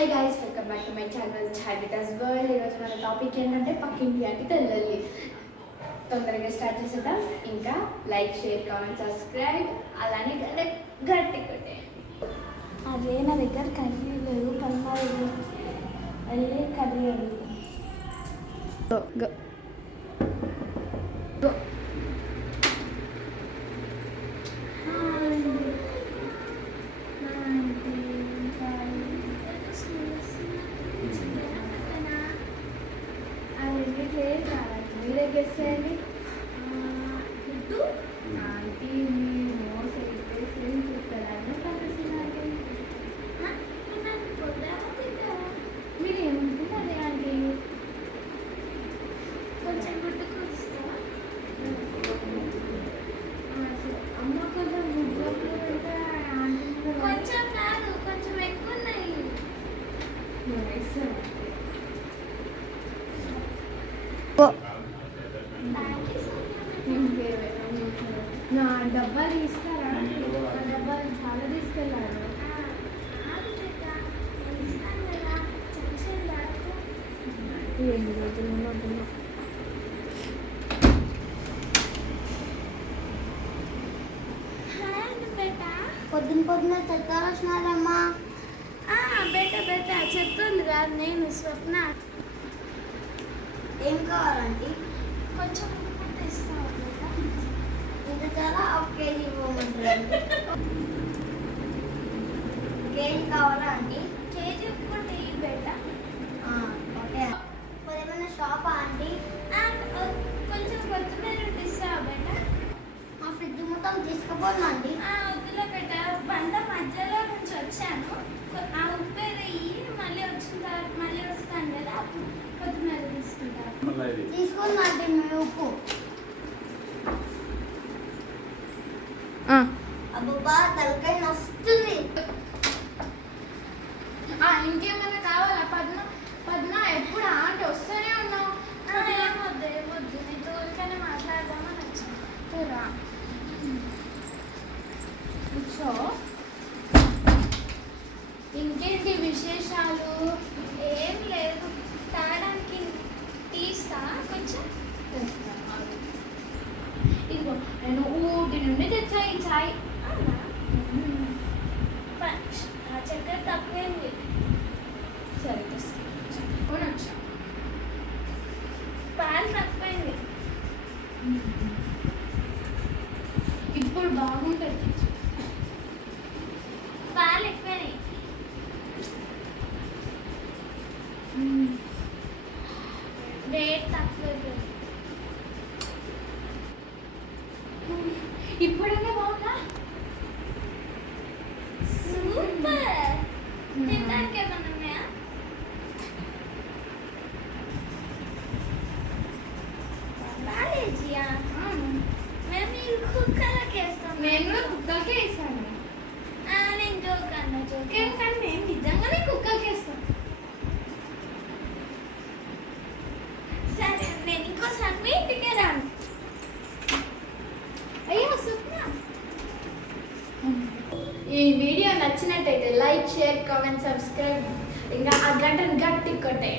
Hi guys, welcome back to my channel Habitas world. ఈరోజు మన topic ఏంటంటే పక్కింటి అంటే తెల్లి. తొందరగా స్టార్ట్ చేసేద్దాం. ఇంకా లైక్, షేర్, కామెంట్, సబ్స్క్రైబ్ అలానే గట్టి కొట్టే. అదే నా దగ్గర కర్రీ లేదు, 16 వెళ్ళి కర్రీ అడుగు. మీరే గెస్ట్ చేయండి. ఆంటీ మీరు సేమ్ చూస్తారని కనిపిస్తుంది. మీరు ఏమనుకుంటారు ఆంటీ? కొంచెం గుడ్డుకు ఇస్తావా? అమ్మ కొంచెం గుడ్లు పెడితే ఆంటీ కొంచెం కాదు, కొంచెం ఎక్కువ ఉన్నాయి. నా డబ్బాలు ఇస్తారా? నా డబ్బాలు చాలా తీసుకెళ్ళారు. ఎన్ని రోజులు ఉంటున్నా పొద్దున చెత్త వచ్చినారమ్మా. బెట్ట చెత్త ఉంది కాదు, నేను స్వప్న. ఏం కావాలండి? కొంచెం ఇస్తాను. ఇంత చాలా 1 కేజీ ఇవ్వమంటారు. కేజీ కావాలా అండి? కేజీ ఒప్పుకుంటే ఈ బెట్ట. ఓకే. ఏమైనా షాపా అండి? కొంచెం కొత్తిమీర ఇస్తావా బెట్ట? మా ఫ్రిడ్జ్ మొత్తం తీసుకుపోతున్నా అండి. వద్దులే బెట్ట, బండ మధ్యలో నుంచి వచ్చాను. ఆ ఉప్పు మళ్ళీ వచ్చిన తర్వాత మళ్ళీ వస్తాను కదా, అప్పుడు కొత్తిమీర తీసుకుంటాను. తీసుకున్నా అండి మీ ఉప్పు. అబ్బా తలకాయ వస్తుంది. ఇంకేమైనా కావాలా? పద్మ ఎప్పుడు అంటే వస్తూనే ఉన్నావు. ఏమొద్దు, నీతో ఊరికనే మాట్లాడదామని వచ్చాను. సో ఇంకేంటి విశేషాలు? ఏం లేదు, తాగడానికి తీస్తా కొంచెం. ఇదిగో నేను ఊటి నుండి తెచ్చా ఈ చాయ్. చక్కెర తక్కువైంది. సరే వచ్చా. పాలు తక్కువైంది. ఇప్పుడు బాగుంటుంది. పాలు ఎక్కువైనాయి. రేట్ తక్కువ. ఇప్పుడైనా బాగుందా? సూపర్. తినడానికి ఏమన్నా ఉన్నాయా? బాలేజియా? మేము ఈ కుక్కలకి వేస్తాం. నేను కూడా కుక్కలకే వేసాను. నేను జోక్ అన్నా, జోక్. కానీ నేను నిజంగానే కుక్కలకి వేస్తాను. సరే, నేను ఇంకోసారి మీ ఇంటికే రాను. అయ్యో స్వప్న, ఈ వీడియో నచ్చినట్టయితే లైక్, షేర్, కామెంట్, సబ్స్క్రైబ్, ఇంకా ఆ గంటను గట్టి కొట్టేయండి.